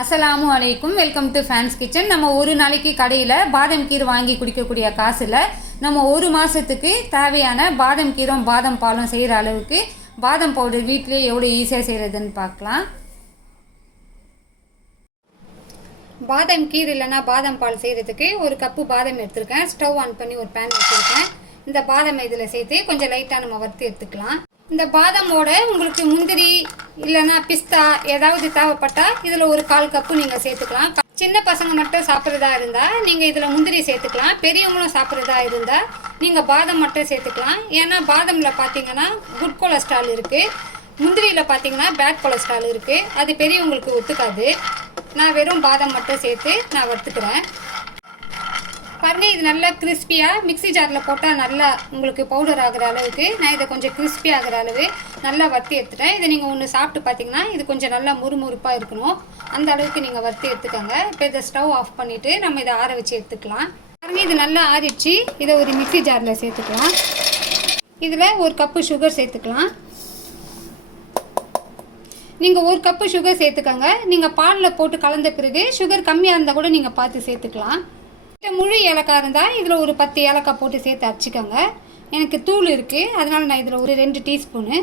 அஸ்லாம் வலைக்கும் welcome to fans kitchen நம்ம ஒரு நாளைக்கு கடையில் பாதாம் கீர் வாங்கி குடிக்கக்கூடிய காசில் நம்ம ஒரு மாதத்துக்கு தேவையான பாதம் கீரும் பாதாம் பாலும் செய்கிற அளவுக்கு பாதம் பவுடர் வீட்டிலே எவ்வளோ ஈஸியாக செய்கிறதுன்னு பார்க்கலாம். பாதம் கீர் இல்லைன்னா பாதாம் பால் செய்கிறதுக்கு ஒரு கப்பு பாதம் எடுத்திருக்கேன். ஸ்டவ் ஆன் பண்ணி ஒரு பேன் வச்சுருக்கேன். இந்த பாதம் இதில் சேர்த்து கொஞ்சம் லைட்டாக நம்ம வறுத்து எடுத்துக்கலாம். இந்த பாதாமோட உங்களுக்கு முந்திரி இல்லைன்னா பிஸ்தா ஏதாவது தேவைப்பட்டால் இதில் ஒரு கால் கப்பு நீங்கள் சேர்த்துக்கலாம். சின்ன பசங்க மட்டும் சாப்பிட்றதா இருந்தால் நீங்கள் இதில் முந்திரி சேர்த்துக்கலாம். பெரியவங்களும் சாப்பிட்றதா இருந்தால் நீங்கள் பாதம் மட்டும் சேர்த்துக்கலாம். ஏன்னா பாதாமில் பார்த்தீங்கன்னா குட் கொலஸ்ட்ரால் இருக்குது முந்திரியில் பார்த்தீங்கன்னா பேட் கொலஸ்ட்ரால் இருக்குது அது பெரியவங்களுக்கு ஒத்துக்காது. நான் வெறும் பாதம் மட்டும் சேர்த்து நான் வறுத்துக்கிறேன். பாருங்க இது நல்லா கிறிஸ்பியாக மிக்ஸி ஜாரில் போட்டால் நல்லா உங்களுக்கு பவுடர் ஆகிற அளவுக்கு நான் இதை கொஞ்சம் கிறிஸ்பி ஆகிற அளவு நல்லா வறுத்து எடுத்துட்டேன். இதை நீங்கள் ஒன்று சாப்பிட்டு பார்த்தீங்கன்னா இது கொஞ்சம் நல்லா முறுமுறுப்பாக இருக்கணும். அந்த அளவுக்கு நீங்கள் வறுத்து எடுத்துக்கோங்க. இப்போ இதை ஸ்டவ் ஆஃப் பண்ணிவிட்டு நம்ம இதை ஆற வச்சு எடுத்துக்கலாம். பாருங்க இது நல்லா ஆறிடுச்சு. இதை ஒரு மிக்ஸி ஜாரில் சேர்த்துக்கலாம். இதில் ஒரு கப்பு சுகர் சேர்த்துக்கலாம். நீங்கள் ஒரு கப்பு சுகர் சேர்த்துக்கோங்க. நீங்கள் பாலில் போட்டு கலந்த பிறகு சுகர் கம்மியாக இருந்தால் கூட நீங்கள் பார்த்து சேர்த்துக்கலாம். முழு ஏலக்காய் இருந்தால் இதில் ஒரு பத்து ஏலக்காய் போட்டு சேர்த்து அரைச்சிக்கோங்க. எனக்கு தூள் இருக்குது அதனால் நான் இதில் ஒரு ரெண்டு டீஸ்பூனு.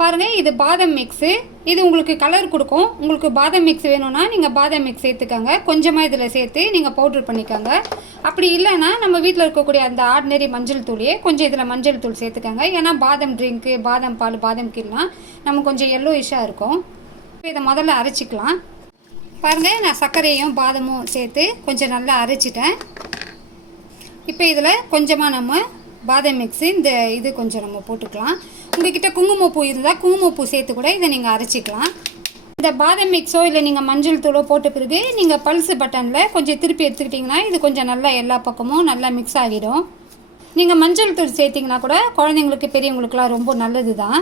பாருங்கள் இது பாதாம் மிக்ஸு இது உங்களுக்கு கலர் கொடுக்கும். உங்களுக்கு பாதாம் மிக்ஸ் வேணும்னா நீங்கள் பாதாம் மிக்ஸ் சேர்த்துக்கோங்க. கொஞ்சமாக இதில் சேர்த்து நீங்கள் பவுட்ரு பண்ணிக்கோங்க. அப்படி இல்லைன்னா நம்ம வீட்டில் இருக்கக்கூடிய அந்த ஆர்டினரி மஞ்சள் தூளையே கொஞ்சம் இதில் மஞ்சள் தூள் சேர்த்துக்கோங்க. ஏன்னா பாதாம் ட்ரிங்க்கு பாதாம் பால் பாதாம் கீழ்லாம் நம்ம கொஞ்சம் எல்லோ இஷ்ஷாக இருக்கும். இப்போ இதை முதல்ல அரைச்சிக்கலாம். பாருங்கள் நான் சர்க்கரையும் பாதமும் சேர்த்து கொஞ்சம் நல்லா அரைச்சிட்டேன். இப்போ இதில் கொஞ்சமாக நம்ம பாதாம் மிக்ஸு இந்த இது கொஞ்சம் நம்ம போட்டுக்கலாம். உங்ககிட்ட குங்குமப்பூ இருந்தால் குங்குமப்பூ சேர்த்து கூட இதை நீங்கள் அரைச்சிக்கலாம். இந்த பாதாம் மிக்ஸோ இல்லை நீங்கள் மஞ்சள் தூளோ போட்ட பிறகு நீங்கள் பல்ஸ் பட்டனில் கொஞ்சம் திருப்பி எடுத்துக்கிட்டிங்கன்னா இது கொஞ்சம் நல்லா எல்லா பக்கமும் நல்லா மிக்ஸ் ஆகிடும். நீங்கள் மஞ்சள் தூள் சேர்த்திங்கன்னா கூட குழந்தைங்களுக்கு பெரியவங்களுக்குலாம் ரொம்ப நல்லது தான்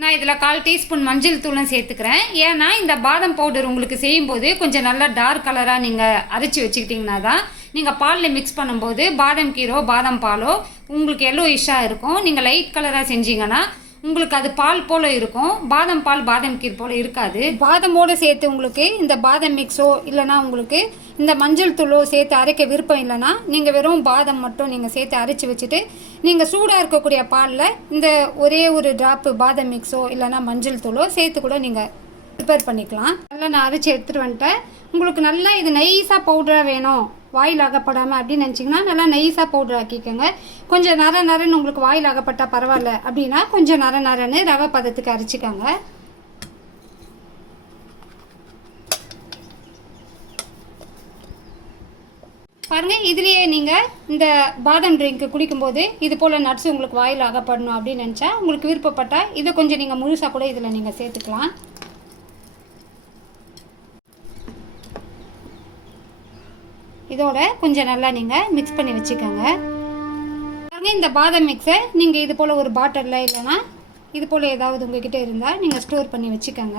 நான் இதில் கால் டீஸ்பூன் மஞ்சள் தூளும் சேர்த்துக்கிறேன். ஏன்னா இந்த பாதாம் பவுடர் உங்களுக்கு செய்யும்போது கொஞ்சம் நல்லா டார்க் கலராக நீங்கள் அரைச்சி வச்சுக்கிட்டிங்கன்னா தான் நீங்கள் பாலில் மிக்ஸ் பண்ணும்போது பாதாம் கீரோ பாதாம் பாலோ உங்களுக்கு எல்லோ இஷ்ஷாக இருக்கும். நீங்கள் லைட் கலராக செஞ்சீங்கன்னா உங்களுக்கு அது பால் போல் இருக்கும். பாதாம் பால் பாதம் கீர் போல் இருக்காது. பாதமோடு சேர்த்து உங்களுக்கு இந்த பாதாம் மிக்ஸோ இல்லைனா உங்களுக்கு இந்த மஞ்சள் தூளோ சேர்த்து அரைக்க விருப்பம் இல்லைன்னா நீங்கள் வெறும் பாதம் மட்டும் நீங்கள் சேர்த்து அரைச்சி வச்சுட்டு நீங்கள் சூடாக இருக்கக்கூடிய பாலில் இந்த ஒரே ஒரு ட்ராப்பு பாதம் மிக்ஸோ இல்லைனா மஞ்சள் தூளோ சேர்த்து கூட நீங்கள் ப்ரிப்பேர் பண்ணிக்கலாம். நல்லா நான் அரைச்சி எடுத்துகிட்டு வந்துட்டேன். உங்களுக்கு நல்லா இது நைஸாக பவுடராக வேணும். வாயில் அகப்படாமல் அப்படின்னு நினச்சிங்கன்னா நல்லா நைஸாக பவுடர் ஆக்கிக்கோங்க. கொஞ்சம் நர நரன்னு உங்களுக்கு வாயில் அகப்பட்டால் பரவாயில்ல அப்படின்னா கொஞ்சம் நர நரன்னு ரவை பதத்துக்கு அரைச்சிக்கோங்க. பாருங்கள் இதுலேயே நீங்கள் இந்த பாதம் ட்ரிங்க்கு குடிக்கும்போது இது போல் நட்ஸ் உங்களுக்கு வாயில் அகப்படணும் அப்படின்னு நினச்சா உங்களுக்கு விருப்பப்பட்டால் இதை கொஞ்சம் நீங்கள் முழுசாக கூட இதில் நீங்கள் சேர்த்துக்கலாம். இதோட கொஞ்சம் நல்லா நீங்கள் மிக்ஸ் பண்ணி வச்சுக்கோங்க. பாருங்க இந்த பாதாம் மிக்ஸை நீங்கள் இது போல் ஒரு பாட்டிலில் இல்லைன்னா இது போல் ஏதாவது உங்ககிட்ட இருந்தால் நீங்கள் ஸ்டோர் பண்ணி வச்சுக்கோங்க.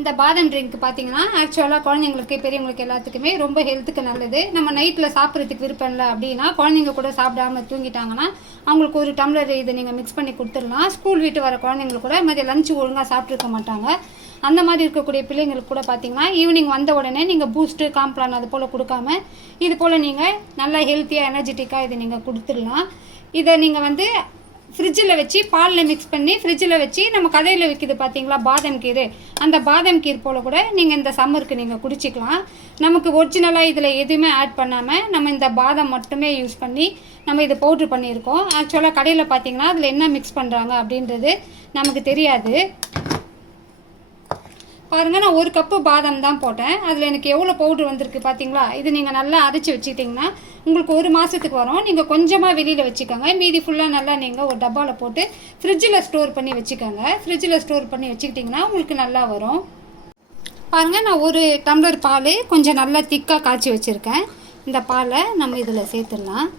இந்த பாதாம் ட்ரிங்க் பார்த்தீங்கன்னா ஆக்சுவலாக குழந்தைங்களுக்கு பெரியவங்களுக்கு எல்லாத்துக்குமே ரொம்ப ஹெல்த்துக்கு நல்லது. நம்ம நைட்டில் சாப்பிட்றதுக்கு விருப்பம் இல்லை அப்படின்னா குழந்தைங்க கூட சாப்பிடாம தூங்கிட்டாங்கன்னா அவங்களுக்கு ஒரு டம்ளர் இதை நீங்கள் மிக்ஸ் பண்ணி கொடுத்துடலாம். ஸ்கூல் வீட்டு வர குழந்தைங்களுக்கு கூட மதியம் லஞ்சு ஒழுங்காக சாப்பிட்ருக்க மாட்டாங்க. அந்த மாதிரி இருக்கக்கூடிய பிள்ளைங்களுக்கு கூட பார்த்தீங்கன்னா ஈவினிங் வந்த உடனே நீங்கள் பூஸ்ட்டு காம்ப்ளான் அது போல் கொடுக்காம இது போல் நீங்கள் நல்லா ஹெல்த்தியாக எனர்ஜெட்டிக்காக இதை நீங்கள் கொடுத்துடலாம். இதை நீங்கள் வந்து ஃப்ரிட்ஜில் வச்சு பாலில் மிக்ஸ் பண்ணி ஃப்ரிட்ஜில் வச்சு நம்ம கடையில் விற்கிது பார்த்தீங்களா பாதாம் கீர். அந்த பாதாம் கீர் போல் கூட நீங்கள் இந்த சம்மருக்கு நீங்கள் குடிச்சிக்கலாம். நமக்கு ஒரிஜினலாக இதில் எதுவுமே ஆட் பண்ணாமல் நம்ம இந்த பாதாம் மட்டுமே யூஸ் பண்ணி நம்ம இதை பவுட்ரு பண்ணியிருக்கோம். ஆக்சுவலாக கடையில் பார்த்தீங்கன்னா அதில் என்ன மிக்ஸ் பண்ணுறாங்க அப்படின்றது நமக்கு தெரியாது. பாருங்கள் நான் ஒரு கப்பு பாதாம் தான் போட்டேன். அதில் எனக்கு எவ்வளோ பவுட்ரு வந்திருக்கு பார்த்தீங்களா இது நீங்கள் நல்லா அரைச்சி வச்சுக்கிட்டிங்கன்னா உங்களுக்கு ஒரு மாதத்துக்கு வரும். நீங்கள் கொஞ்சமாக வெளியில் வச்சுக்கோங்க. மீதி ஃபுல்லாக நல்லா நீங்கள் ஒரு டப்பாவில் போட்டு ஃப்ரிட்ஜில் ஸ்டோர் பண்ணி வச்சுக்கோங்க. ஃப்ரிட்ஜில் ஸ்டோர் பண்ணி வச்சுக்கிட்டிங்கன்னா உங்களுக்கு நல்லா வரும். பாருங்கள் நான் ஒரு டம்ளர் பால் கொஞ்சம் நல்லா திக்காக காய்ச்சி வச்சுருக்கேன். இந்த பாலை நம்ம இதில் சேர்த்துடலாம்.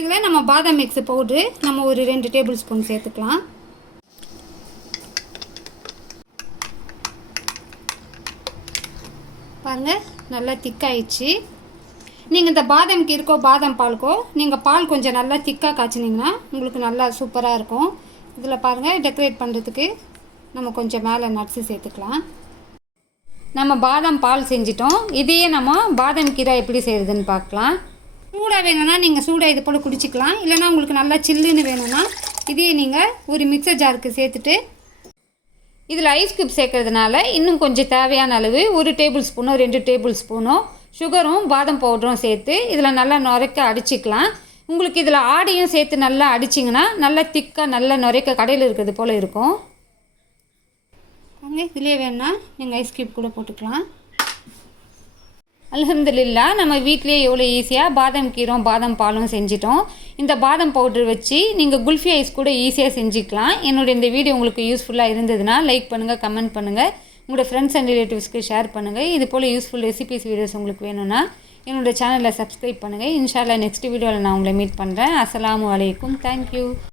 இதில் நம்ம பாதாம் மிக்ஸ் பவுட்ரு நம்ம ஒரு ரெண்டு டேபிள் ஸ்பூன் சேர்த்துக்கலாம். பாருங்கள் நல்லா திக்காயிடுச்சு நீங்கள் இந்த பாதாம் கீருக்கோ பாதாம் பாலுக்கோ நீங்கள் பால் கொஞ்சம் நல்லா திக்காக காய்ச்சினீங்கன்னா உங்களுக்கு நல்லா சூப்பராக இருக்கும். இதில் பாருங்கள் டெக்கரேட் பண்ணுறதுக்கு நம்ம கொஞ்சம் மேலே நட்ஸு சேர்த்துக்கலாம். நம்ம பாதாம் பால் செஞ்சிட்டோம். இதையே நம்ம பாதாம் கீரை எப்படி செய்கிறதுன்னு பார்க்கலாம். சூடாக வேணும்னா நீங்கள் சூடாக இது போல் குடிச்சிக்கலாம். இல்லைனா உங்களுக்கு நல்லா சில்லுன்னு வேணும்னா இதையே நீங்கள் ஒரு மிக்சர் ஜாருக்கு சேர்த்துட்டு இதில் ஐஸ் கியூப் சேர்க்கறதுனால இன்னும் கொஞ்சம் தேவையான அளவு ஒரு டேபிள் ஸ்பூனோ ரெண்டு டேபிள் ஸ்பூனோ சுகரும் பாதம் பவுடரும் சேர்த்து இதில் நல்லா நுரைக்க அடிச்சிக்கலாம். உங்களுக்கு இதில் ஆடையும் சேர்த்து நல்லா அடிச்சிங்கன்னா நல்லா திக்காக நல்லா நுரைக்க கடையில் இருக்கிறது போல் இருக்கும். இதிலே இதுலேயே நீங்கள் ஐஸ் கியூப் கூட போட்டுக்கலாம். அலமதுல்லா நம்ம வீட்லேயே எவ்வளோ ஈஸியாக பாதாம் கீரும் பாதாம் பாலும் செஞ்சிட்டோம். இந்த பாதாம் பவுடர் வச்சு நீங்கள் குல்ஃபி ஐஸ் கூட ஈஸியாக செஞ்சுக்கலாம். என்னோட இந்த வீடியோ உங்களுக்கு யூஸ்ஃபுல்லாக இருந்ததுன்னா லைக் பண்ணுங்கள் கமெண்ட் பண்ணுங்கள் உங்களோட ஃப்ரெண்ட்ஸ் அண்ட் ரிலேட்டிவ்ஸ்க்கு ஷேர் பண்ணுங்கள் இது போல் யூஸ்ஃபுல் ரெசிபிஸ் வீடியோஸ் உங்களுக்கு வேணும்னா என்னோட சேனலை சப்ஸ்கிரைப் பண்ணுங்கள் இன்ஷால்லா நெக்ஸ்ட் வீடியோவில் நான் உங்களை மீட் பண்ணுறேன் அஸ்ஸலாமு வலைக்கும் தேங்க்யூ